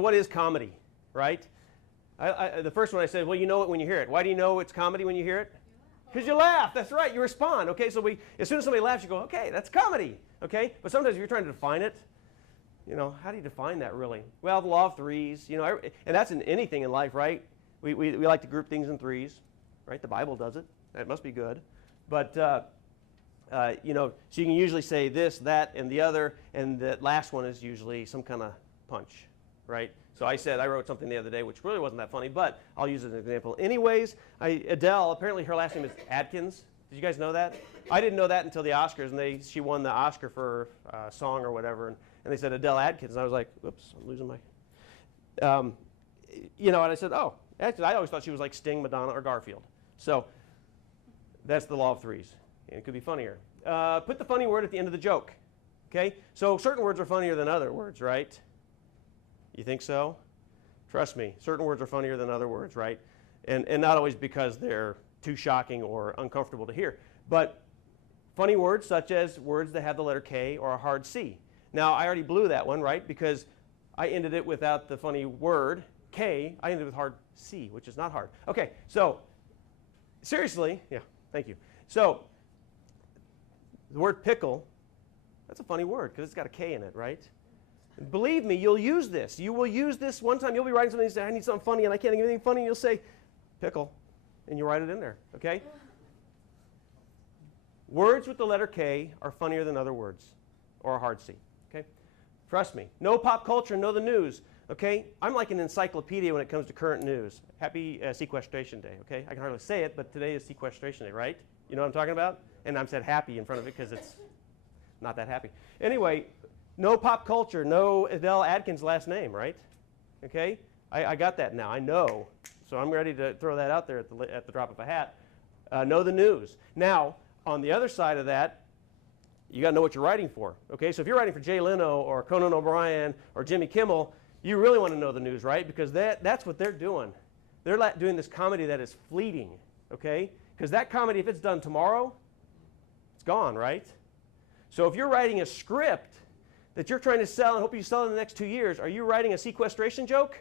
So what is comedy, right? The first one I said, well, you know it when you hear it. Why do you know it's comedy when you hear it? Because you laugh. That's right. You respond. Okay, so as soon as somebody laughs, you go, okay, that's comedy. Okay, but sometimes if you're trying to define it, how do you define that really? Well, the law of threes, and that's in anything in life, right? We like to group things in threes, right? The Bible does it. That must be good. But, so you can usually say this, that, and the other, and the last one is usually some kind of punch, right? So I wrote something the other day which really wasn't that funny, but I'll use it as an example. Anyways, Adele, apparently her last name is Adkins. Did you guys know that? I didn't know that until the Oscars, and she won the Oscar for a song or whatever, and they said Adele Adkins, and I was like, whoops, I'm losing my... and I said, oh, actually, I always thought she was like Sting, Madonna, or Garfield. So that's the law of threes, and it could be funnier. Put the funny word at the end of the joke, okay? So certain words are funnier than other words, right? You think so? Trust me, certain words are funnier than other words, right? And not always because they're too shocking or uncomfortable to hear, but funny words such as words that have the letter K or a hard C. Now, I already blew that one, right? Because I ended it without the funny word K. I ended with hard C, which is not hard. Okay, so seriously, yeah, thank you. So the word pickle, that's a funny word because it's got a K in it, right? Believe me, you'll use this. You will use this one time. You'll be writing something and say, I need something funny, and I can't think of anything funny. And you'll say, pickle, and you write it in there, okay? Words with the letter K are funnier than other words, or a hard C, okay? Trust me. Know pop culture, know the news, okay? I'm like an encyclopedia when it comes to current news. Happy Sequestration Day, okay? I can hardly say it, but today is Sequestration Day, right? You know what I'm talking about? And I'm said happy in front of it because it's not that happy. Anyway, know pop culture, know Adele Adkins' last name, right? Okay? I got that now. I know. So I'm ready to throw that out there at the drop of a hat. Know the news. Now, on the other side of that, you got to know what you're writing for. Okay? So if you're writing for Jay Leno or Conan O'Brien or Jimmy Kimmel, you really want to know the news, right? Because that's what they're doing. They're doing this comedy that is fleeting. Okay? Because that comedy, if it's done tomorrow, it's gone, right? So if you're writing a script that you're trying to sell and hope you sell in the next 2 years, are you writing a sequestration joke?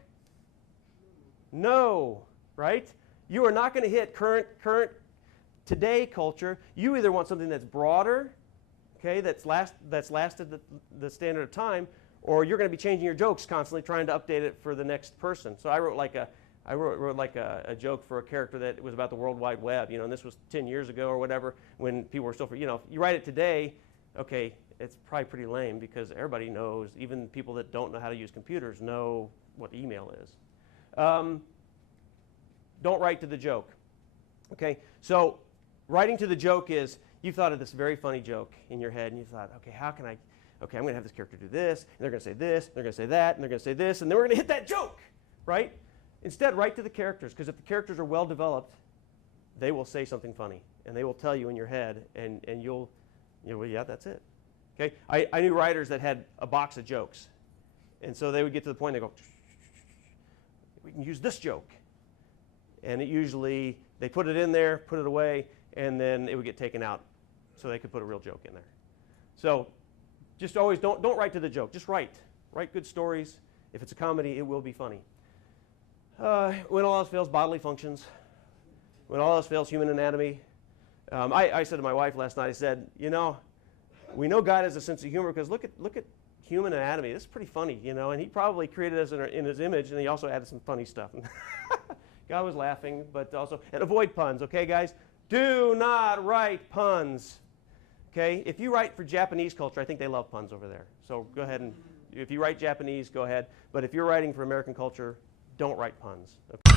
No, right? You are not going to hit current today culture. You either want something that's broader, okay, that's lasted the standard of time, or you're going to be changing your jokes constantly, trying to update it for the next person. So I wrote like a joke for a character that was about the World Wide Web, and this was 10 years ago or whatever, when people were still, if you write it today, okay, it's probably pretty lame because everybody knows, even people that don't know how to use computers know what email is. Don't write to the joke. Okay, so writing to the joke is, you've thought of this very funny joke in your head, and you thought, okay, I'm going to have this character do this, and they're going to say this, and they're going to say that, and they're going to say this, and then we're going to hit that joke, right? Instead, write to the characters, because if the characters are well developed, they will say something funny, and they will tell you in your head, and you'll, well, yeah, that's it. Okay, I knew writers that had a box of jokes, and so they would get to the point, they go, we can use this joke. And it usually, they put it in there, put it away, and then it would get taken out so they could put a real joke in there. So just always don't write to the joke. Just write. Write good stories. If it's a comedy, it will be funny. When all else fails, bodily functions. When all else fails, human anatomy. I said to my wife last night, I said, we know God has a sense of humor because look at human anatomy. This is pretty funny, and he probably created us in his image, and he also added some funny stuff. God was laughing, but also, and avoid puns, okay, guys? Do not write puns, okay? If you write for Japanese culture, I think they love puns over there. So go ahead and, if you write Japanese, go ahead. But if you're writing for American culture, don't write puns. Okay?